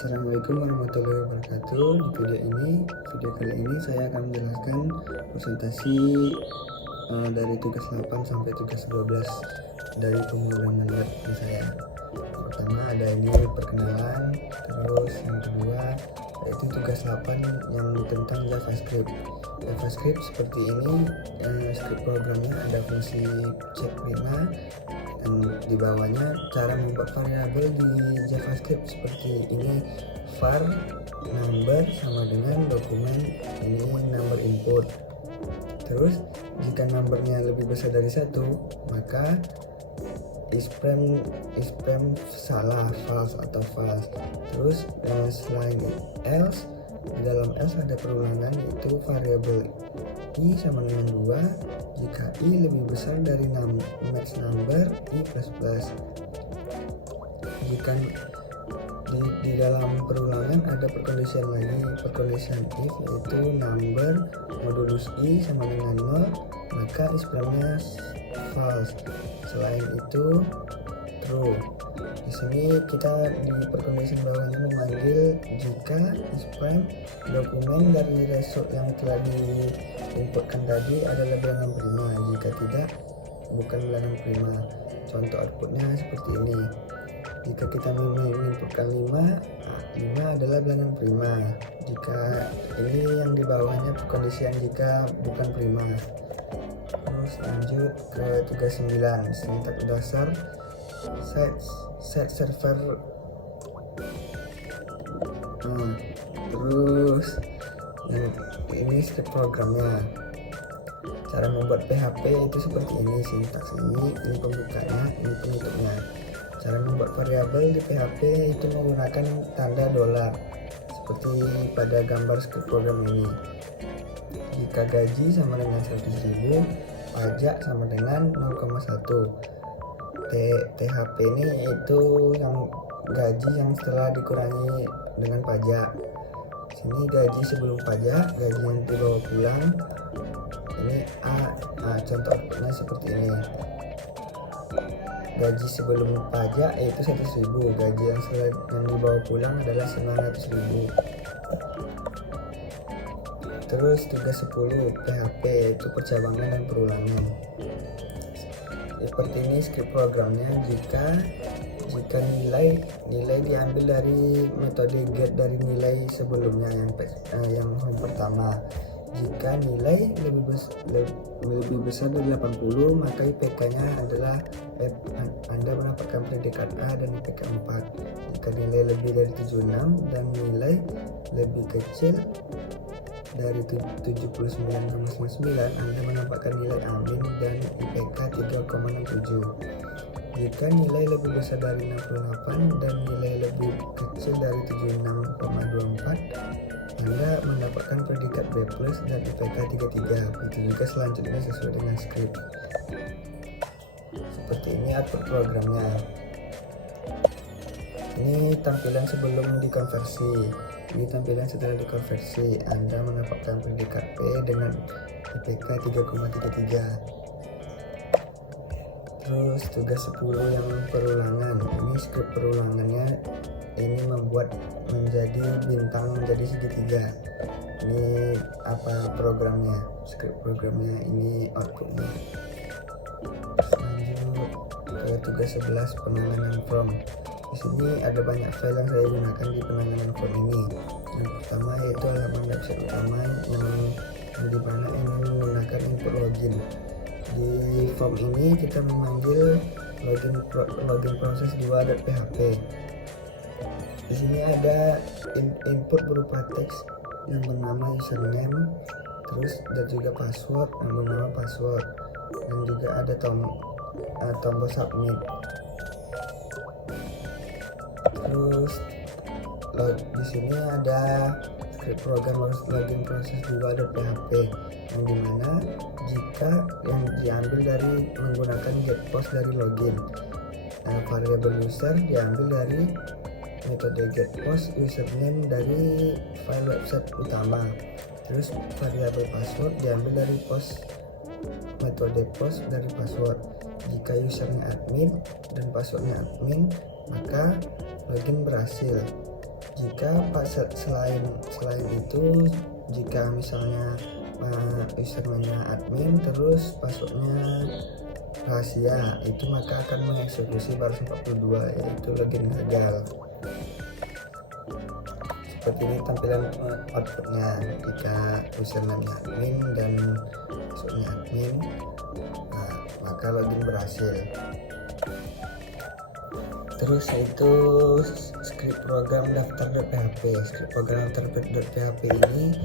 Assalamualaikum warahmatullahi wabarakatuh. Di video kali ini saya akan menjelaskan presentasi dari tugas 8 sampai tugas 12 dari pemrograman web saya. Pertama ada ini perkenalan, terus yang kedua yaitu tugas 8 yang tentang JavaScript. JavaScript seperti ini, script programnya ada fungsi check prima, dan di bawahnya cara membuat variabel di JavaScript seperti ini. Var number sama dengan dokumen ini number input. Terus jika numbernya lebih besar dari 1, maka isprem salah, false atau false. Terus selain else, di dalam else ada perulangan, yaitu variabel i sama dengan 2 jika i lebih besar dari match number i++. Jika di dalam perulangan ada perkondisian lagi, perkondisian if, yaitu number modulus i sama dengan 0, maka ispremnya false. Selain itu true. Di sini kita di perkondisian bawahnya memanggil jika isprem dokumen dari result yang telah diinputkan tadi adalah bilangan prima, jika tidak bukan bilangan prima. Contoh outputnya seperti ini. Jika kita menginputkan 5 adalah bilangan prima. Jika ini yang di bawahnya perkondisian jika bukan prima. Terus lanjut ke tugas 9, sintaks dasar set server. Terus ini script programnya. Cara membuat PHP itu seperti ini, sintaks ini pembukanya, ini penutupnya. Cara membuat variabel di PHP itu menggunakan tanda $, seperti pada gambar script program ini. Jika gaji sama dengan 100.000, pajak sama dengan 0,1. THP ini itu yang gaji yang setelah dikurangi dengan pajak. Sini gaji sebelum pajak, gaji yang dibawa pulang. Ini contoh outputnya seperti ini. Gaji sebelum pajak yaitu 100.000, gaji yang dibawa pulang adalah 900.000. Terus tugas 10 PHP yaitu percabangan dan perulangan. Seperti ini script programnya. Jika nilai diambil dari metode get dari nilai sebelumnya yang pertama. Jika nilai lebih besar dari 80, maka IPK-nya adalah Anda mendapatkan predikat A dan IPK 4. Jika nilai lebih dari 76 dan nilai lebih kecil dari 79,99, Anda mendapatkan nilai amin dan IPK 3,67. Jika nilai lebih besar dari 68 dan nilai lebih kecil dari 76,24, Anda mendapatkan predikat B+ dan IPK 33. Begitu juga selanjutnya sesuai dengan script. Seperti ini output programnya. Ini tampilan sebelum dikonversi. Ini tampilan setelah dikonversi. Anda mendapatkan predikat P dengan IPK 3,33. Terus tugas 10 yang perulangan. Ini script perulangannya. Ini membuat menjadi bintang menjadi segitiga. Ini apa programnya, script programnya, ini outputnya. Lanjut ke tugas 11, penanganan form. Di sini ada banyak file yang saya gunakan di penanganan form ini. Yang pertama yaitu halaman website utama yang dimana ingin menggunakan input login. Di form ini kita memanggil login proses 2.php. Di sini ada input berupa teks yang bernama username, terus dan juga password yang bernama password, dan juga ada tombol submit. Terus di sini ada script program login proses 2.php yang dimana jika yang diambil dari menggunakan get post dari login, variabel user diambil dari metode get post username dari file website utama. Terus variabel password diambil dari metode post dari password. Jika usernya admin dan passwordnya admin, maka login berhasil. jika selain itu, jika misalnya username-nya admin terus passwordnya rahasia, itu maka akan mengeksekusi baris 42, yaitu login gagal. Seperti ini tampilan outputnya jika username-nya admin dan passwordnya admin, maka login berhasil. Terus itu script program daftar.php. Script program daftar.php ini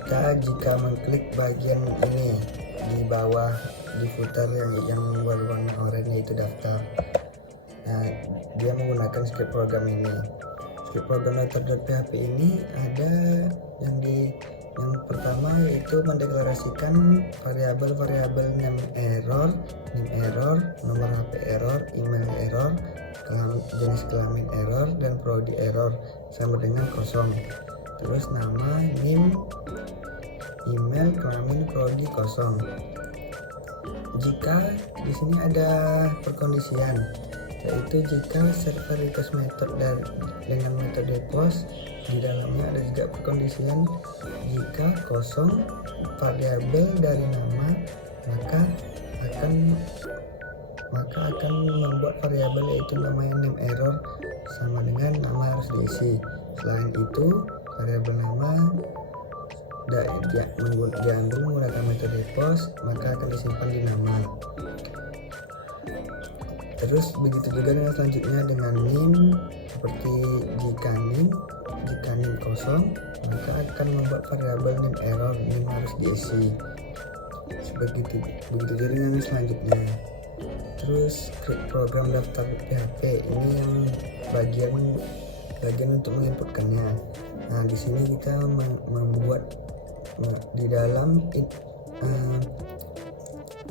kita jika mengklik bagian ini di bawah di footer yang berwarna oranye itu daftar, nah dia menggunakan script program ini. Script program daftar.php ini ada yang pertama yaitu mendeklarasikan variabel name error, nomor HP error, email error, jenis kelamin error, dan prodi error sama dengan kosong. Terus nama, NIM, email, kelamin, prodi kosong. Jika di sini ada perkondisian, yaitu jika server request method dengan metode post, di dalamnya ada juga perkondisian jika kosong variabel dari nama, maka akan membuat variabel yaitu namanya name error sama dengan nama harus diisi. Selain itu, variabel nama diambil menggunakan metode post, maka akan disimpan di nama. Terus begitu juga dengan selanjutnya dengan NIM, seperti jika NIM kosong, maka akan membuat variabel name error, NIM harus diisi. Begitu juga dengan selanjutnya. Terus script program daftar PHP ini yang bagian untuk menginputkannya. Nah, di sini kita membuat di dalam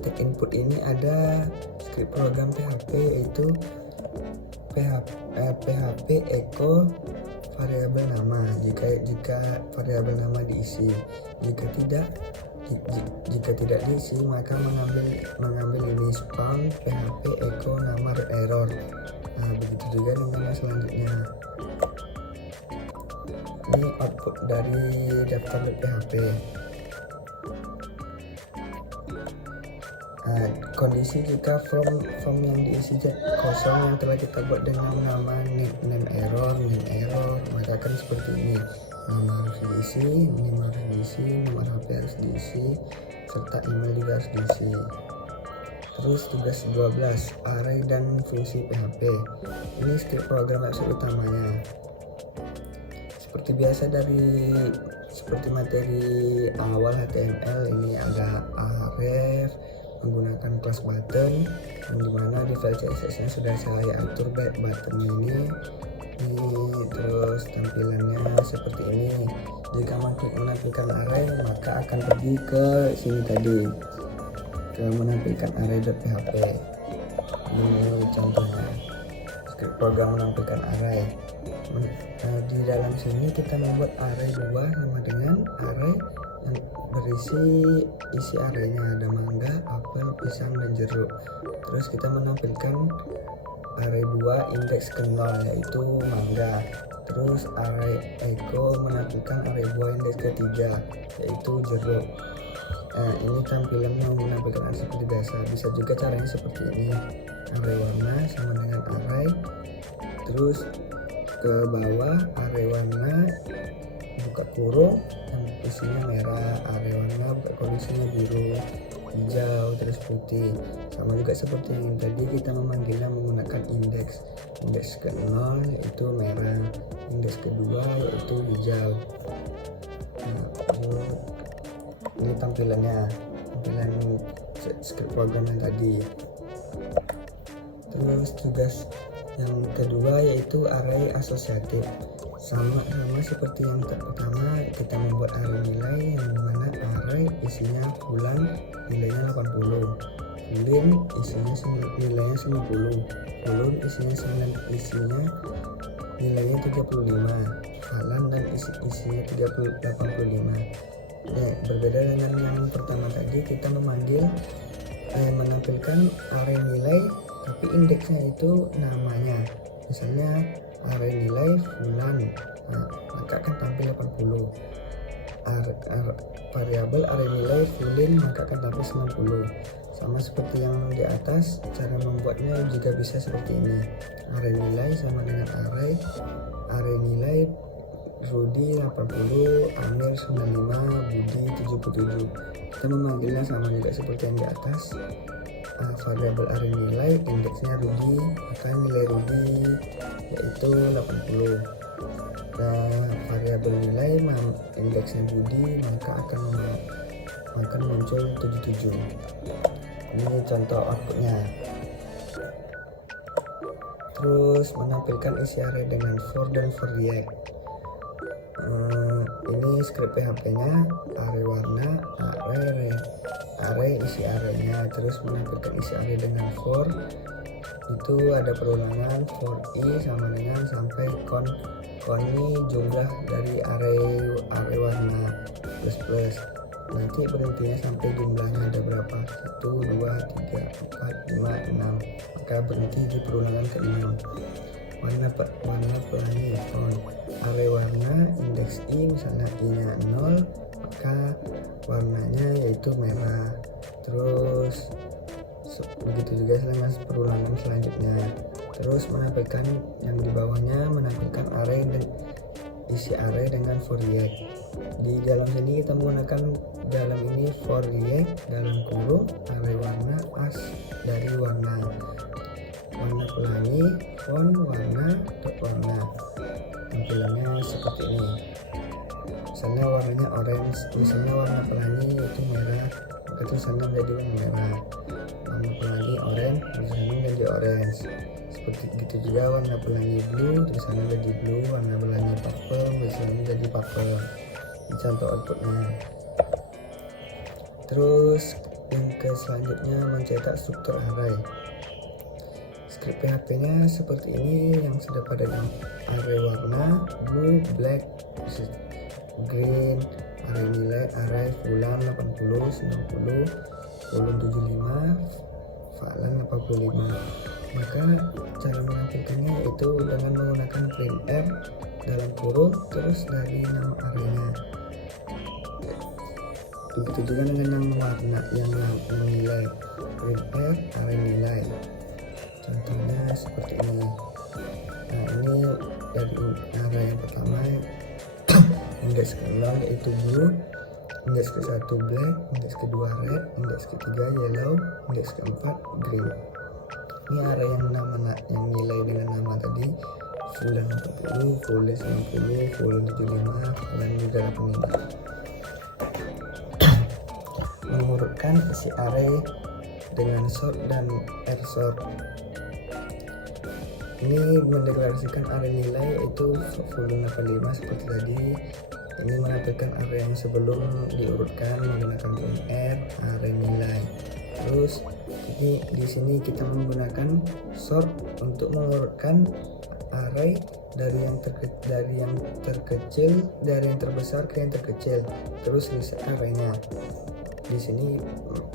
tag input ini ada script program PHP, yaitu PHP echo variabel nama jika variabel nama diisi. Jika tidak diisi, maka mengambil ini spam PHP echo nama error. Nah, begitu juga dengan yang selanjutnya. Ini output dari daftar PHP. Nah, kondisi jika form yang diisi kosong yang telah kita buat dengan nama name error, maka akan seperti ini. Nama harus diisi, nomor HP harus diisi, serta email juga harus diisi. Terus tugas 12, array dan fungsi PHP. Ini script program website utamanya. Seperti biasa seperti materi awal HTML, ini ada array menggunakan class button, yang dimana di file CSS nya sudah saya atur baik button ini. Terus tampilannya seperti ini. Jika menampilkan array, maka akan pergi ke sini tadi, ke menampilkan array.php. Ini contohnya script program menampilkan array. Di dalam sini kita membuat array 2 sama dengan array yang berisi isi arraynya ada mangga, apel, pisang, dan jeruk. Terus kita menampilkan array 2 indeks ke 0 yaitu mangga. Terus array echo menampilkan array 2 indeks ke 3 yaitu jeruk. Ini tampilan menampilkan array seperti biasa. Bisa juga caranya seperti ini, array warna sama dengan array, terus ke bawah array warna buka kurung yang isinya merah, array warna buka kurung isinya biru, hijau, terus putih. Sama juga seperti yang tadi, kita memanggilnya menggunakan indeks ke 0 yaitu merah, indeks kedua yaitu hijau. Nah, ini tampilan script program yang tadi. Terus tugas yang kedua yaitu array asosiatif. Sama seperti yang pertama, kita membuat array nilai yang dimana array isinya bulan nilainya 80, bulan isinya nilainya 90, bulan isinya nilainya 35, falan dan isinya 85. Nah, berbeda dengan yang pertama tadi, kita menampilkan array nilai tapi indeksnya itu namanya. Misalnya array nilai bulan, nah variabel array nilai boolean maka akan tampil 90. Sama seperti yang di atas, cara membuatnya juga bisa seperti ini. Array nilai sama dengan array nilai Rudi 80, Amir 95, Budi 77. Kita memanggilnya sama juga seperti yang di atas. Variabel array nilai indeksnya Rudi, maka nilai Rudi yaitu 80. Variabel nilai indeksnya Budi maka akan muncul 77. Ini contoh outputnya. Terus menampilkan isi array dengan for dan for react. Ini script PHP nya array warna, array isi arraynya. Terus menampilkan isi array dengan for, itu ada perulangan for i sama dengan sampai con ini jumlah dari array warna plus. Nanti berhentinya sampai jumlahnya ada berapa, 1, 2, 3, 4, 5, 6, maka berhenti di perulangan ke-6. Warna pelangi array warna indeks i, misalnya i nya 0, maka warnanya yaitu merah. Terus begitu juga dengan perulangan selanjutnya. Terus menampilkan yang di bawahnya menampilkan array dan isi array dengan for react. Di dalam sini kita menggunakan dalam ini for react dalam kurung array warna as dari warna pelangi font warna dot warna. Tampilannya seperti ini. Misalnya warnanya orange, misalnya warna pelangi itu merah, maka tulisannya menjadi warna merah. Warna pelangi orange, tulisannya menjadi orange. Seperti itu juga warna pelangi blue, tulisannya menjadi blue. Warna pelangi purple, tulisannya menjadi purple. Ini contoh outputnya. Terus yang ke selanjutnya mencetak struktur array. Script PHP nya seperti ini yang sudah pada array warna blue, black, green, array nilai, array bulan 80, 90, kolom 75, falan 85. Maka cara menampilkannya yaitu dengan menggunakan printf dalam kurung terus dari nama arraynya. Begitu juga dengan yang warna yang nilai, printf array nilai. Contohnya seperti ini. Nah, ini dari array yang pertama indeks ke-0 yaitu blue, indeks ke-1 black, indeks ke-2 red, indeks ke-3 yellow, indeks ke-4 green. Ini array yang nilai dengan nama tadi bulan 40, bulan 90, bulan 75, dan juga 85. Mengurutkan isi array dengan sort dan sort. Ini mendeklarasikan array nilai yaitu volume 85 seperti tadi. Ini menampilkan array yang sebelum diurutkan menggunakan printf array nilai. Terus di sini kita menggunakan sort untuk mengurutkan array dari yang terbesar ke yang terkecil. Terus reset arraynya. Di sini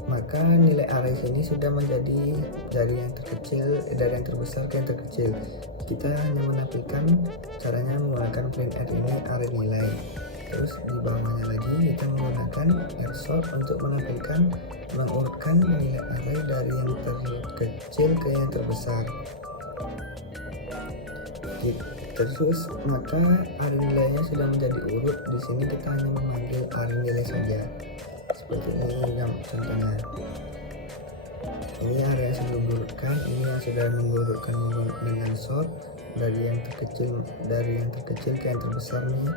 maka nilai array sini sudah menjadi dari yang terbesar ke yang terkecil. Kita hanya menampilkan caranya menggunakan printf ini array nilai. Terus di bawahnya lagi kita menggunakan sort untuk mengurutkan nilai array dari yang terkecil ke yang terbesar. Terus maka array nilainya sudah menjadi urut. Di sini kita hanya memanggil array nilai saja. Seperti ini contohnya. Ini area yang sebelum diurutkan, ini yang sudah mengurutkan dengan sort dari yang terkecil ke yang terbesar nih.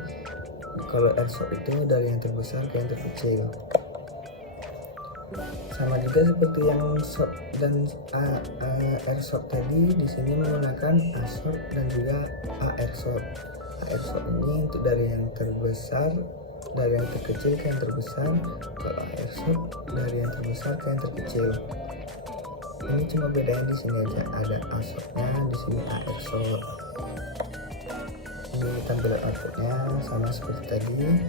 Kalau sort itu dari yang terbesar ke yang terkecil. Sama juga seperti yang sort dan sort tadi, di sini menggunakan sort dan juga sort. Sort ini untuk dari yang terbesar, dari yang terkecil ke yang terbesar. Kalau sort dari yang terbesar ke yang terkecil. Ini cuma bedanya di sini aja, ada sortnya, di sini sort. Ini tampilan outputnya sama seperti tadi,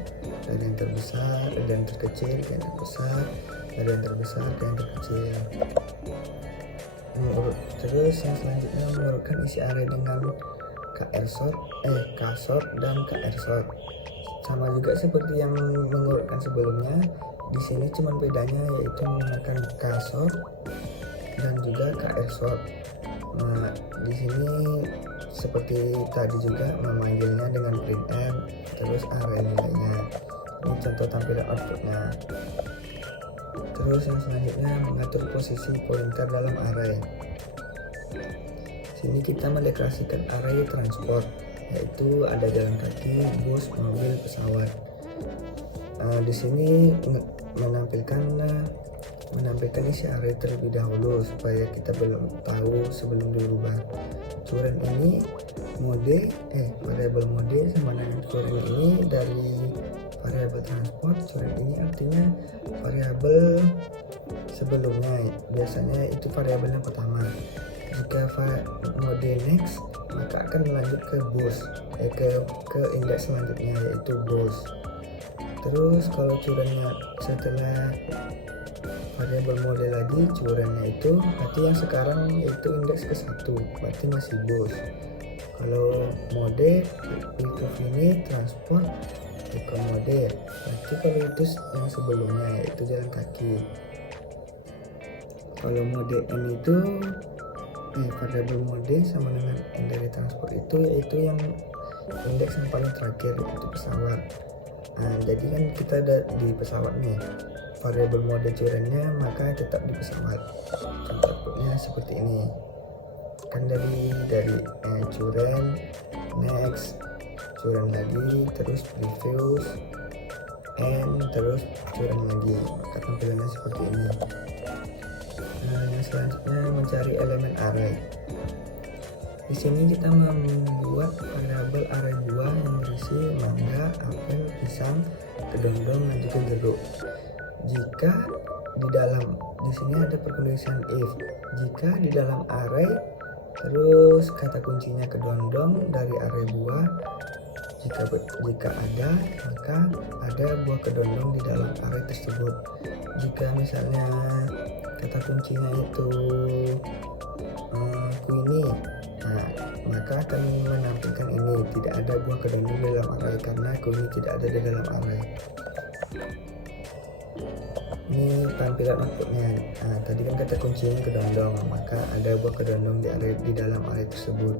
dari yang terbesar, dari yang terkecil ke yang terbesar, dari yang terbesar ke yang terkecil. Terus yang selanjutnya mengurutkan isi array dengan ksort dan ksort. Sama juga seperti yang mengurutkan sebelumnya. Di sini cuma bedanya yaitu menggunakan ksort dan juga ksort. Nah, di sini seperti tadi juga memanggilnya dengan printf terus array nilainya. Ini contoh tampilan outputnya. Terus yang selanjutnya mengatur posisi pointer dalam array. Sini kita mendeklarasikan array transport, yaitu ada jalan kaki, bus, mobil, pesawat. Di sini menampilkan isi array terlebih dahulu supaya kita belum tahu sebelum dirubah. Curen ini variabel mode sama dengan curen ini dari variabel transport. Curen ini artinya variabel sebelumnya, biasanya itu variabel yang pertama. Jika mode next, maka akan melanjut ke bus, ke indeks selanjutnya yaitu bus. Terus kalau curennya setelah variabel mode lagi, curennya itu berarti yang sekarang yaitu indeks ke-1, berarti masih bus. Kalau mode itu ini transport ke mode, berarti kalau itu yang sebelumnya yaitu jalan kaki. Kalau mode n itu variabel mode sama dengan n dari transport itu yaitu yang indeks yang paling terakhir yaitu pesawat. Jadi kan kita ada di pesawat nih, variabel mode curennya maka tetap di pesawat. Contohnya seperti ini kan, dari curen, next, curen lagi, terus previous, and terus curen lagi, maka tampilannya seperti ini. Yang selanjutnya mencari elemen array. Di sini kita membuat variabel array buah yang berisi mangga, apel, pisang, kedondong, dan juga jeruk. Jika di sini ada perkondisian if, jika di dalam array terus kata kuncinya kedondong dari array buah, jika ada maka ada buah kedondong di dalam array tersebut. Jika misalnya kata kuncinya itu queenie, maka akan menampilkan ini tidak ada buah kedondong di dalam array karena queenie tidak ada di dalam array. Ini tampilan outputnya. Tadi kan kata kuncinya kedondong, maka ada buah kedondong di dalam array tersebut.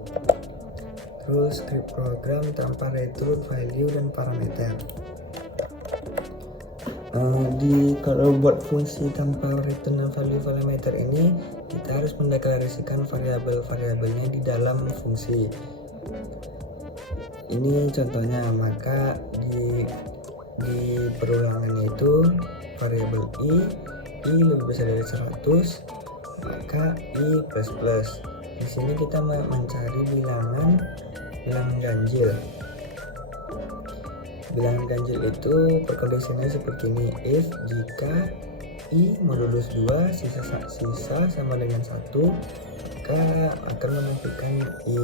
Terus script program tanpa return value dan parameter. Kalau buat fungsi tanpa return dan value parameter ini, kita harus mendeklarasikan variabel-variabelnya di dalam fungsi. Ini contohnya, maka di perulangannya itu variabel i lebih besar dari 100, maka i plus. Di sini kita mencari bilangan ganjil. Bilangan ganjil itu perkondisinya seperti ini: if jika i modulus 2 sisa sama dengan 1, maka akan menampilkan i.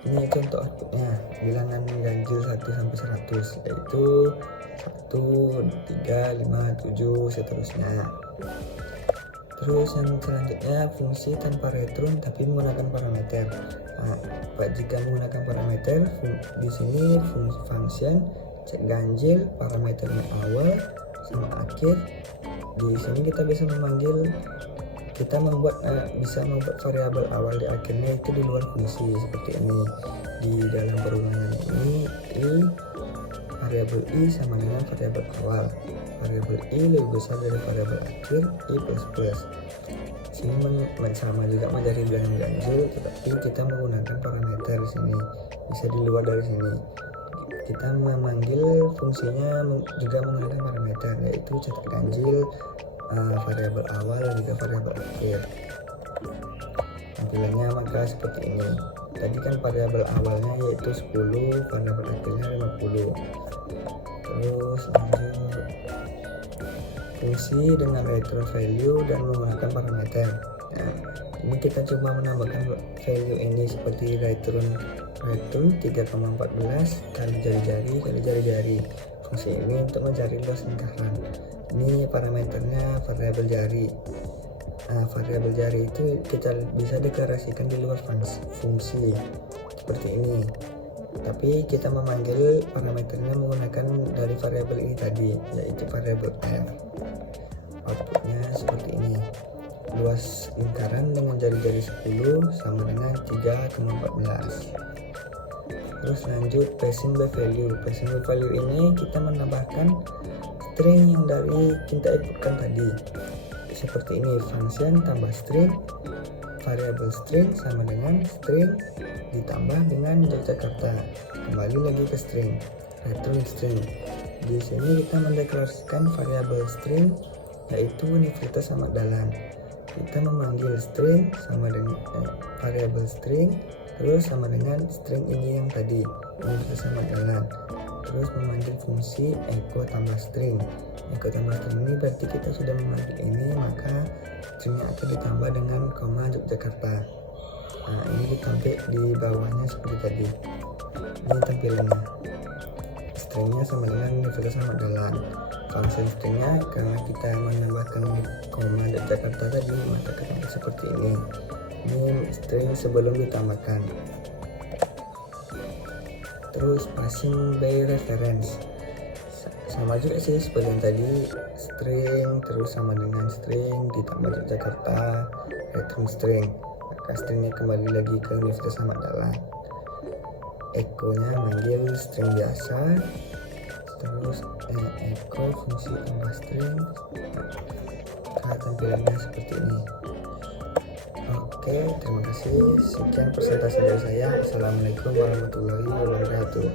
Ini contoh outputnya bilangan ganjil 1 sampai 100, yaitu 1, 3, 5, 7 seterusnya. Terus yang selanjutnya fungsi tanpa return tapi menggunakan parameter. Jika menggunakan parameter, di sini fungsi function cek ganjil, parameternya awal sama akhir. Di sini kita bisa bisa membuat variabel awal di akhirnya itu di luar fungsi seperti ini. Di dalam perulangan ini variabel i sama dengan variabel awal. Variabel i lebih besar dari variabel akhir i plus. Sini sama juga menjadi bilangan ganjil, tetapi kita menggunakan parameter di sini, bisa di luar dari sini. Kita memanggil fungsinya juga menggunakan parameter, yaitu cetak ganjil, variabel awal dan juga variabel akhir. Tampilannya maka seperti ini. Tadi kan variabel awalnya yaitu 10, variabel akhirnya 50. Terus lanjut fungsi dengan return value dan menggunakan parameter. Ini kita coba menambahkan value ini seperti return 3,14 kali jari-jari. Fungsi ini untuk mencari luas lingkaran. Ini parameternya variabel jari. Nah, variabel jari itu kita bisa deklarasikan di luar fungsi seperti ini, tapi kita memanggil parameternya menggunakan dari variabel ini tadi, yaitu variabel f. Outputnya seperti ini. Luas lingkaran dengan jari-jari 10 sama dengan 3,14. Terus lanjut passing by value. Passing by value ini kita menambahkan string yang dari kita inputkan tadi, seperti ini. Function tambah string, variabel string sama dengan string ditambah dengan Yogyakarta, kembali lagi ke string, return string. Di sini kita mendeklarasikan variabel string yaitu Universitas Ahmad Dahlan. Kita memanggil string sama dengan variabel string terus sama dengan string ini yang tadi, Universitas Ahmad Dahlan. Terus memanggil fungsi echo tambah string. Echo tambah string ini berarti kita sudah memanggil ini, maka stringnya akan ditambah dengan koma Yogyakarta. Nah, ini ditampil di bawahnya seperti tadi. Ini tampilannya. Stringnya sama dengan Universitas Ahmad Dahlan. Function stringnya karena kita menambahkan koma Yogyakarta tadi, maka kita seperti ini. Ini string sebelum ditambahkan. Terus passing by reference sama juga sih seperti yang tadi, string terus sama dengan string ditambah Yogyakarta, return string, maka stringnya kembali lagi ke Universitas Ahmad Dahlan. Echo nya manggil string biasa, terus echo fungsi tambah string. Nah, tampilannya seperti ini. Oke, terima kasih. Sekian presentasi dari saya. Assalamualaikum warahmatullahi wabarakatuh.